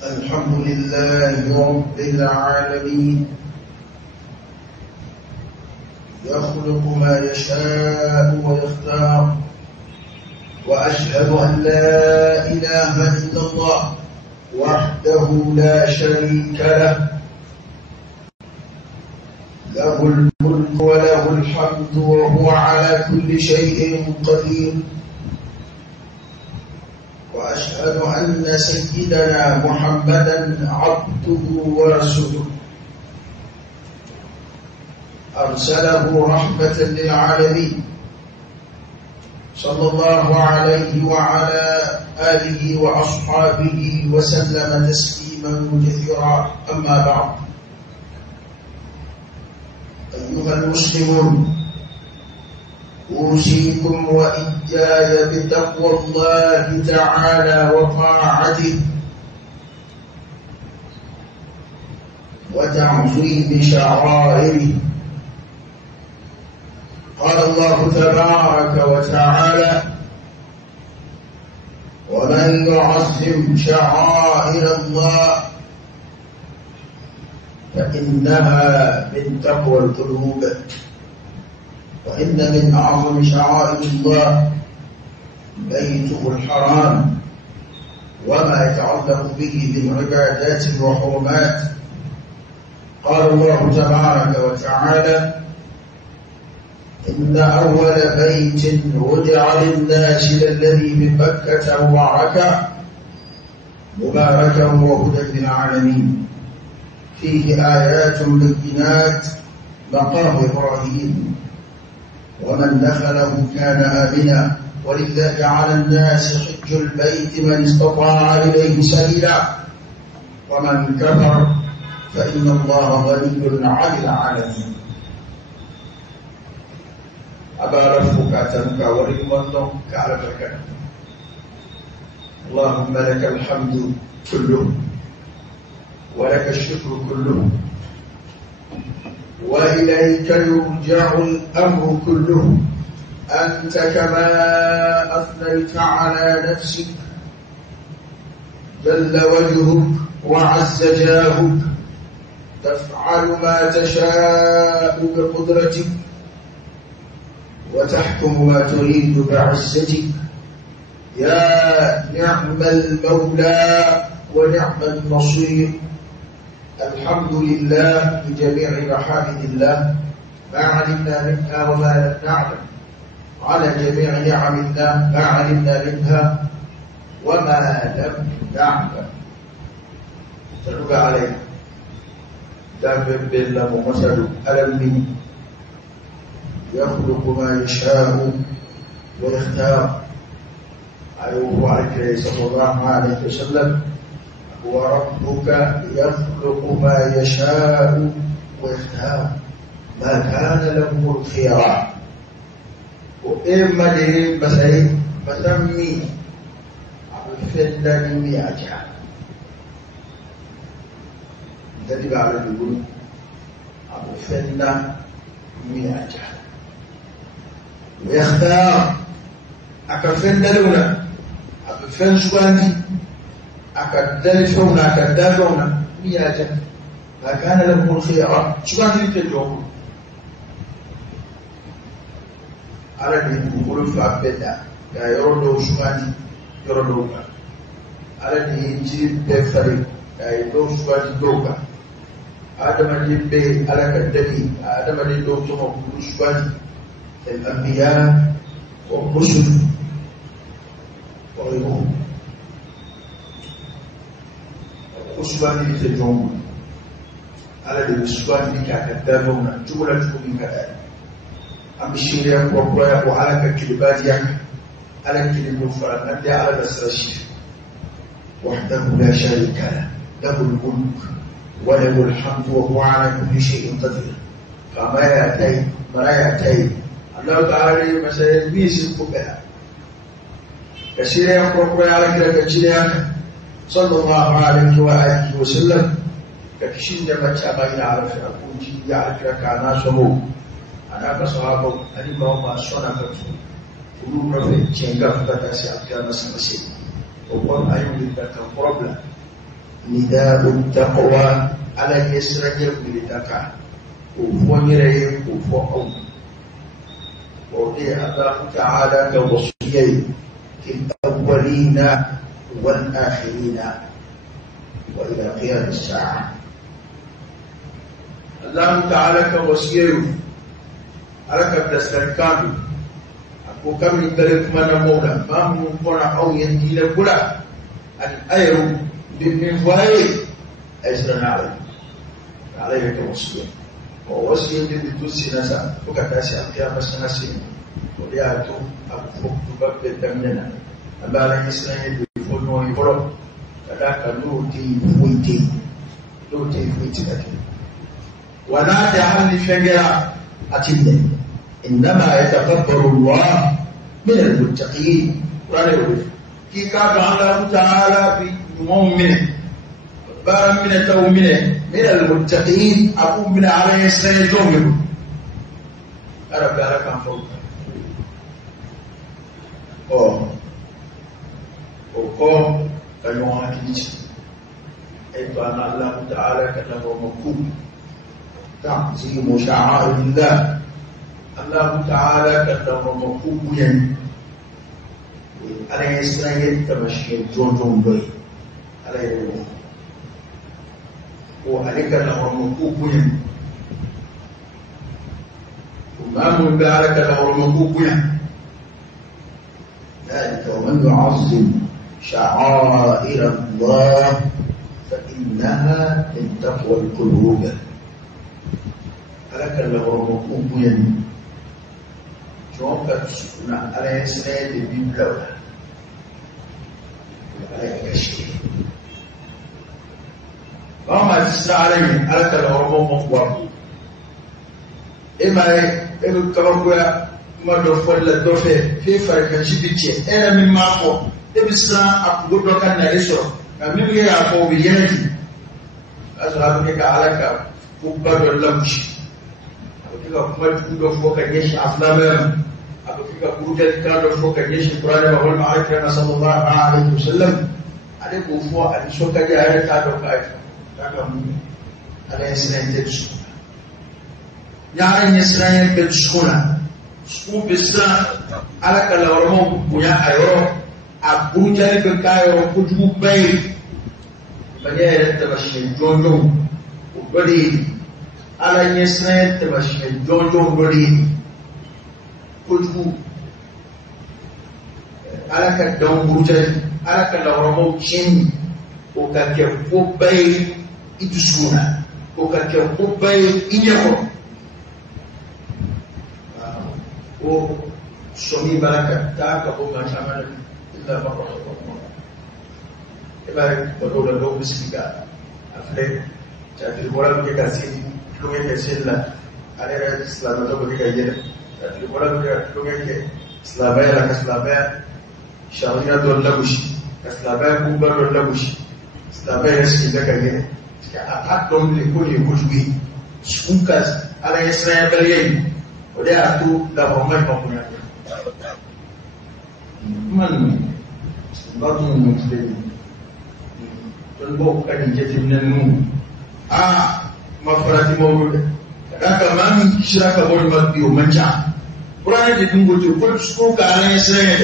الحمد لله رب العالمين يخلق ما يشاء ويختار وأشهد أن لا إله إلا الله وحده لا شريك له له الملك وله الحمد وهو على كل شيء قدير وأشهد أن سيدنا محمدا عبده ورسوله أرسله رحمة للعالمين صلى الله عليه وعلى آله وأصحابه وسلم تسليما كثيرا. أما بعد، أيها المسلمون، أوصيكم وإياي بتقوى الله تعالى وطاعته وتعظيم شعائره. قال الله تبارك وتعالى: ومن يعظم شعائر الله فإنها من تقوى القلوب. وإن من أعظم شعائر الله بيته الحرام وما يتعلق به من عبادات وحرمات. قال الله تبارك وتعالى: إن أول بيت وضع للناس للذي ببكة مباركا وهدى للعالمين، فيه آيات بينات مقام إبراهيم ومن دخله كان آمنا ولله على الناس حج البيت من استطاع إليه سبيلا ومن كفر فإن الله غني عن العالمين. أبا رفك أتمك ورمضان كعرفك. اللهم لك الحمد كله ولك الشكر كله وإليك يرجع الأمر كله. أنت كما أثنيت على نفسك جل وجهك وعز جاهك، تفعل ما تشاء بقدرتك وتحكم ما تريد بعزتك. يا نعم المولى ونعم النصير. الحمد لله بجميع محامد الله، ما علمنا منها وما لم نعلم، على جميع نعم الله ما علمنا منها وما لم نعلم. تلقى علينا دابر بالله ومثل ألمي يخلق ما يشاء ويختار. أيوه عليه صلى الله عليه وسلم: وربك يخلق ما يشاء ويختار ما كان له الخيار. وإما دي بسمي أبفلني مياجا الذي بعد يقول أبفلنا مياجا ويختار أكفلنا لونا أبفل شواني أكدلفونا أكدافونا مياجا ما كان له الخيار. شواني تجوم على يقولون فأبدا يا يرودو شواني يرودو على يجيب بفريق يا يدو شواني دوكا آدم يبي على كدني آدم يدو سمو شواني الأنبياء والرسل وغيرهم. وشواني تجوم على الشواني كأكدافونا جملة من كذا أمشيريا وقرايا وعلى كلماتيا على كلمة فرنات على السرشيف وحده لا شريك له، له الملك وله الحمد وهو على كل شيء قدير. فما يأتي ما يأتي الله تعالى مسائل بيسك بها كشيريا وقرايا على كلماتيا صلى الله عليه وآله وسلم كشين جمع شابين على فرقوجي يعرف كانا سمو أنا كصحابه أنا كم أسوانا كتو كلوا رفع جنگا فتاة سيأتي مسمسي وقال أيوة لك problem نداء التقوى على يسرج بلتك وفنيره وفوق وفي الله تعالى كوصيه في الأولين والآخرين وإلى قيام الساعة. الله تعالى كوصيه على كبدستان aku kami dari mana mula mamu pona au yang tidak pula an ayru bin fai asrana alai itu wasiat wasiat itu sinasa bukan kasih apa senasi dia itu aku bab betamena abala Israel di fono ibro kada kalu di fuiti kati wana da hali fengera atinde إنما يتقبل الله من المتقين كي كاد الله تعالى بمؤمن بار من التومن من المتقين أقوم من عليه سيجوم أرب لك عن فوق أو كيوم كنيش أيضا الله تعالى كتب مكتوب تعظيم شعائر الله Allah Ta'ala kata memakubuyan ala Israel tamashin jonjon boy ala yo o alika la memakubuyan umamu baraka la memakubuyan ذلك ومن يعظم شعائر الله فإنها من تقوى القلوب alaka la memakubuyan jonka na ala Israel de Biblia ala kashi Mama Israel ala kala homo mwa ema kabakuya mado folla dofe fi farka jibiti ena min mako ebisa akudo kan na eso na mimi ya ko biyati azra ke ka alaka kubado lamshi akika kumadu foka jeshi aflama akifika kurudia kando foka jeshi Qur'ani wa ma'arika na sallallahu alaihi wasallam alikuwa alishoka jaya kando kai kaka Mungu anayesimama tetu yani Israel betshuna ubisa alaka la romo kuya ayo abuja ke kayo kuju bay banyere tabashi jondo ubadi ala Israel tabashi jondo ubadi kuju alaka dawuja alaka la romo chin ukake kubay itshuna ukake kubay inyako o somi baraka taka ko machamana illa baqara ibare ko do bisika afle jadi bola ke kasi lo ke sella ale islam to ke yere jadi bola ke lo ke islamaya ka islamaya sharia do labushi islamaya ku bar do labushi islamaya shi da kage ka atom le ko ni ko jubi sunkas ala israel baliyi ode atu da bomai papunya man batu muslim don bo kan jetim nanu mafarati mawlud kaka mami shiraka bol mabio mancha qur'an de dungo to ko su ka ala israel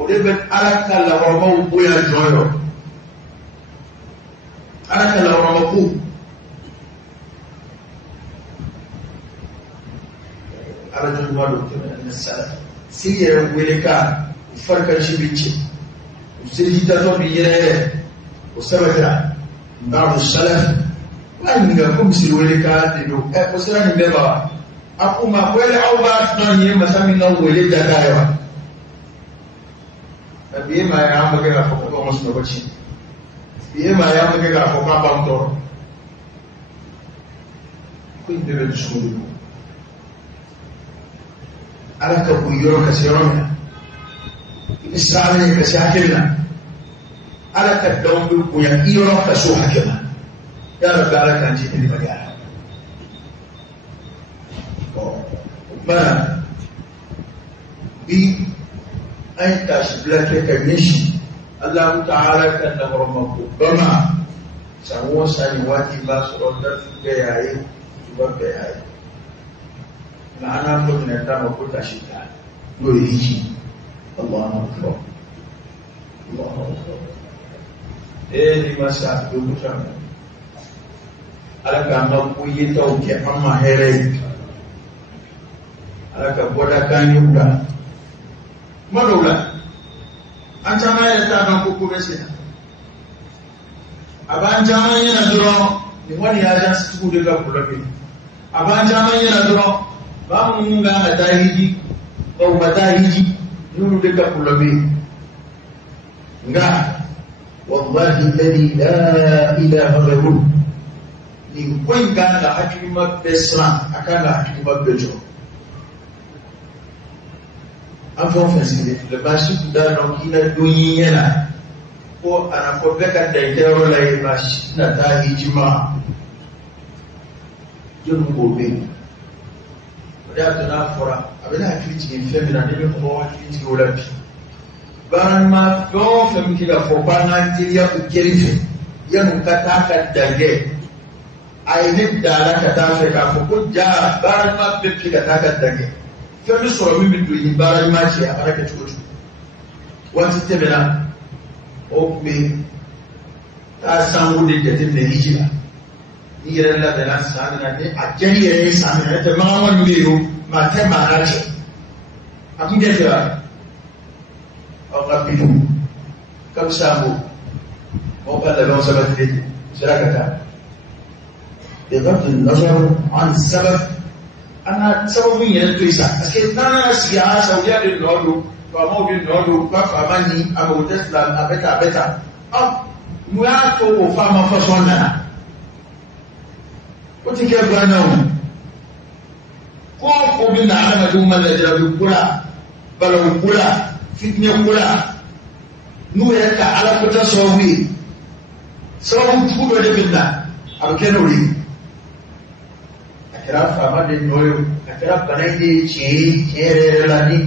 ode bet alaka la warma buya joyo alaka la warma ku على جنوب من السلف سير ولكا فرق شبيتي وسيجيتاتو بيره وسبتا بعض السلف وان يقوم سير ولكا دو وسراني بابا اكو ما ولا او با ني مسامي نو ولي دايوا بيما يا امغا فوكو مسنو بچي بيما يا امغا فوكو بامتو كنت بتشكو alaka kuyoro kasirona Israel kasakirna alaka dawdu kuya iyoro kasu hakima ya rabbi alaka anti ni bagara bana bi ay tashblake kanishi Allah ta'ala kan namramaku bama Sawo sani wati ba so da ga yayi ba ga yayi na ana ko ne ta ma ko ta shi ta dole yi Allahu akbar Allahu akbar di masa do mutam alaka ma ko yi tauke amma here alaka boda kan yuda manola an jama ya ta ban ko bese aban jama yana duro ni wani ya jan su daga kulabe aban jama yana duro ba mun ga ta hiji ko ba ta hiji nuru daga kulabe nga wallahi alladhi la ilaha ghayruhu ni kwanga da hakima besra akanga hakima bejo afon fasile le bashi da no kila doyin yana ko ana ko beka da idaro la bashi na ta hijima yun gobe da tana fura abin hakiki cikin femina ne ko hakiki cikin wulafi baran ma fo fem ki da fo bana tiriya ku kerife yanu kata ka dage ai ne da la kata fe ka fo ko ja baran ma be ki da ka dage fem so mi bi do yi baran ma ci a baraka tutu wati tebela o be ta san wudi da tin ne hijira ni ran la da na san na ne a jariye ne san na ta ma wani ne yo ma ta ma na ce a kun ga ta Rapidu comme ça on parle de l'ensemble c'est la cata بغض النظر عن السبب أنا سبب ينتهي parce que dans la science on vient de l'ordre comment de l'ordre quoi famani à modeste la abeta nous a tout aux femmes en façon là o ti ke bana ko bi na ana du mala jabu kula balo kula fitne kula nu ya ka ala ko ta sowi so ku do de binna abukenori akira fama de noyo akira bana de che chere la ni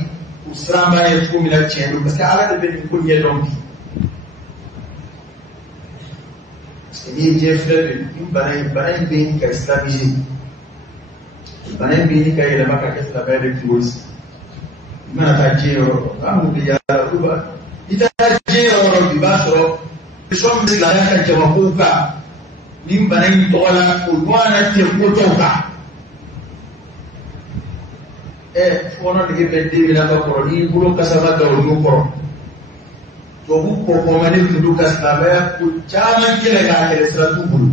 usrama e fu mi la chendo parce que ala de ben ko nye donc c'est ni je frère bana ben ka islamisé bana ben ka ile maka ka islamisé de tous mana ta jero amu biya ruba ita jero di basro so mi la ka jama kuka nim banan tola ko wana te ko toka fono de be de la ko ni bulo kasaba da lu ko to bu ko ko mane du kasaba ku chama kile ga kele sratu bulu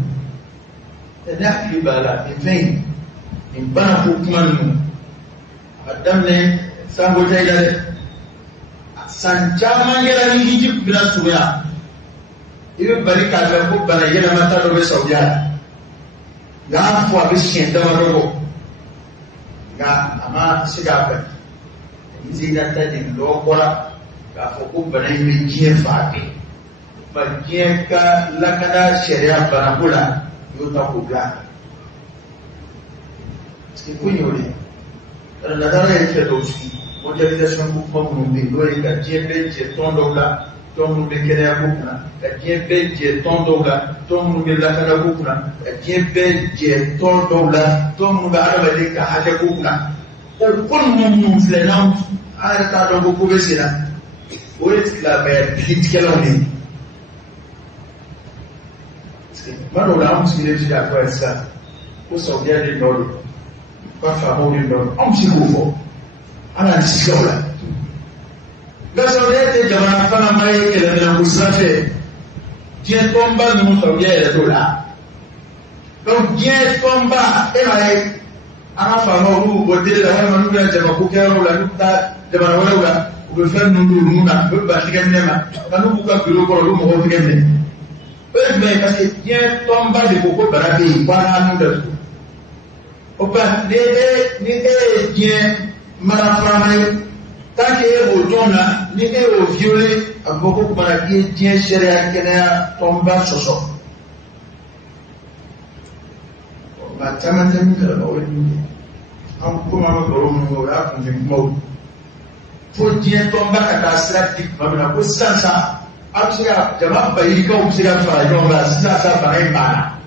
da ki bala in bana ko kuma nu adam ne sango taigale san chama ngela ni hiji bila suya ibe barika da ko bana yela mata do be saudiya ga fo abi shin da rogo ga ama siga ba izi da ta din lokora ga fo ko bana mi jiye faati ba jiye ka lakada sharia bana kula yo ta ko ga sai kunyore da nadara yake da shi modernisation mouvement munumbi lori ka jebe je tondo la tomu be kene akuna ka jebe je tondo la tomu be la kana akuna ka jebe je tondo la tomu be ala de ka haje akuna o kon mum flenam ara ta do ko be sina o est la be pitkelo ni mano la am sile ji da ko esa ko so bien de nord pas fameux de nord am si ko fo ana disikaula gasawde jamana fana mai kele na kusafe je tomba no saudia ya dola donc je tomba e mai ana fama ru bodele la wala manu ya jama ku kero la nutta jamana wala wala o be fen ndu nuna be ba tigenne ma kanu bu ka biro ko lu mo tigenne be parce que je tomba de ko barabe para nu de o pa de ni je mara framay take o tona ni e o violé aboko para ki tien sharia kena tomba soso ba tamante mi kala ba woni am kuma ma baro mo ya kun mo fo tien tomba ka ta strategique ba na ko sansa Absiya jama'a bai ka ubsiya fara jon ba sisa sa bare bana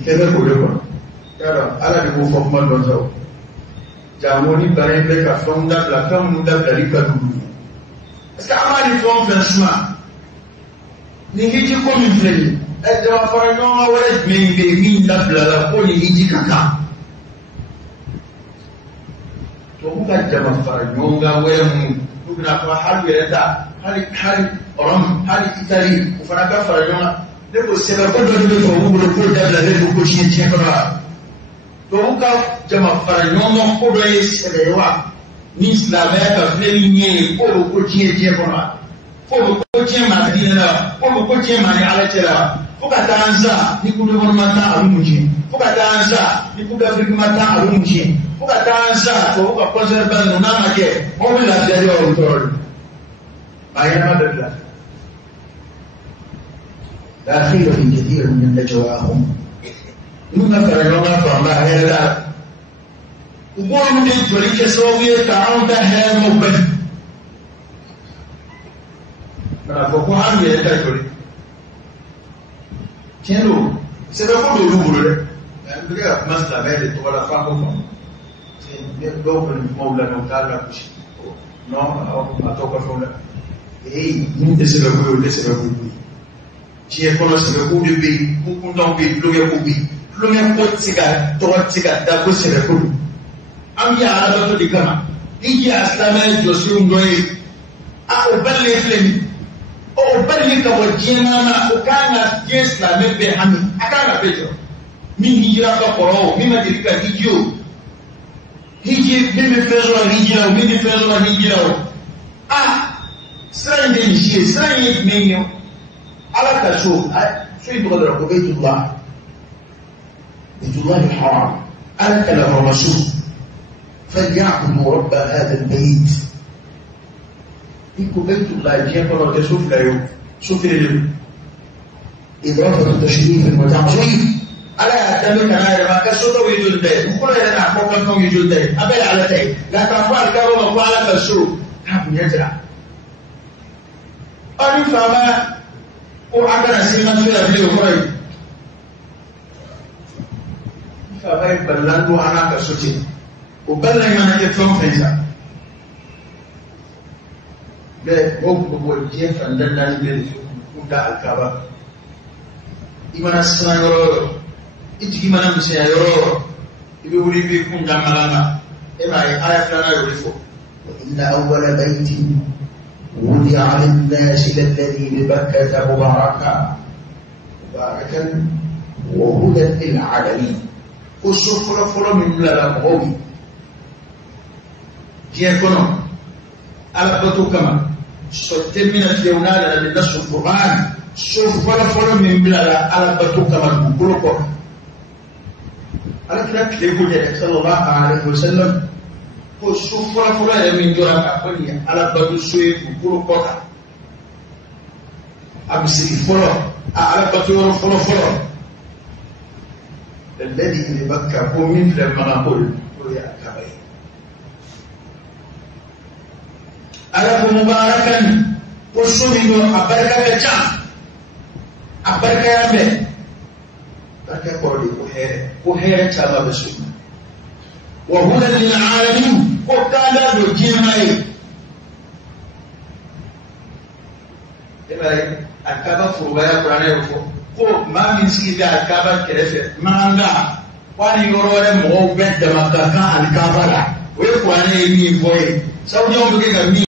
ike da kore ba yaro ala de mo fo man don so jamoni bare be ka fonda la kam da rika du est-ce que amani fon franchement ni hiji ko min fleni e de wa fara jon wa wala min be min da la ko ni hiji kaka to buka jama fara jon ga wala mu dugna fa har ya da hari oram hari itali ufana ka fara jon de ko sebe ko do do ko ko da la de ko chi chi ko to buka jama fara jon ko do e sebe wa ni islam ya ka fleni ni ko chi chi ko ko chi ma dina ko chi ma ni ala tela fuka tanza ni ku do mata alumuji fuka tanza ni ku da afrika mata alumuji fuka tanza to fuka conserve no na ma ke mo bi la de o to ayama de la khayr fi kathir min najwahum nuna farayona fa ma hela ubonu de jori ke soviet town da hai mo ba para ko han ye ta jori Tiens-le, c'est le fond de l'ouvre. Mais master avait de toi la femme. C'est donc le mot de la notaire. Non, on a tout à fait. Et nous laissons le coup, laissons le coup. Tu es connu le coup de pays, beaucoup d'envie, le coup. Le même pot de cigare, trois cigares, d'accord, c'est le coup. Ami à la note de Gama. Il y a la main de ce goye. Ah, au bel les flemmes. O bali ka wajina na ukana yes la mebe hami akana pejo min hijira ka koro min ma dirika hijo hiji min fezo hijira min fezo hijira sran de shi sran yit menyo ala ka so do da ko Baitullah al-haram ala la rasul فليعبدوا رب هذا البيت يكو بيت الله يجيبنا تشوف لا يوم شوف إضافة التشريف والتعظيم على أدمك أنا ما كسوته ويجول ده وكل هذا نحكم لكم يجول ده أبل على تاي لا تفعل كرم وعلى كسو نحن يجرع أنا فما وعندنا سيما فيها فيه قريب فما يبلغ أنا كسوتي وبلغ ما نجفهم فيها bẹ́ẹ̀ wọ́n gbogbo díẹ̀ fàndánlá ní bẹ́ẹ̀ fún dá àkàbà ìmọ̀nà sinà yọrọ̀ ìjìgì mọ̀nà mùsùlùmí yọrọ̀ ibi wúrí bí kún jàmàlánà ẹ̀mà ayàfẹ́lá yọrí fọ́ inna awwala baytin wudi'a lin-nasi lalladhi bi Bakkata mubarakan wa hudan lil-'alamin ó sọ fọ́lọ́fọ́lọ́ mi lára mọ́bí díẹ̀ kọ́nà alábàtò kama sọtẹ́mínà tí ó náà lè lásù fòrán sọ fọ́lọ́fọ́lọ́ mi bílára alábàtò kama dùkúrò kọ́ alákìlá kìlẹ̀ kó jẹ́ sallallahu alaihi wasallam kó sọ fọ́lọ́fọ́lọ́ yẹ mi jọra kàkọ́ ní alábàtò sọ yẹ dùkúrò kọ́ ká àbísí fọ́lọ́ alábàtò yọrọ fọ́lọ́fọ́lọ́ lẹ́lẹ́dì ilẹ̀ bá kà kó mi filẹ̀ magabol lórí àkàbẹ̀ alaku mubarakan usuliyo abaraka becha abaraka yabe baraka korodi ko here chaba besu wa huwa lil alamin ko kala do jimai ebai akaba furuya qur'ana ko ma min siga akaba kerefe manga wani yorore mo bedda makaka alkabara we qur'ana yi boy sawu yo ga mi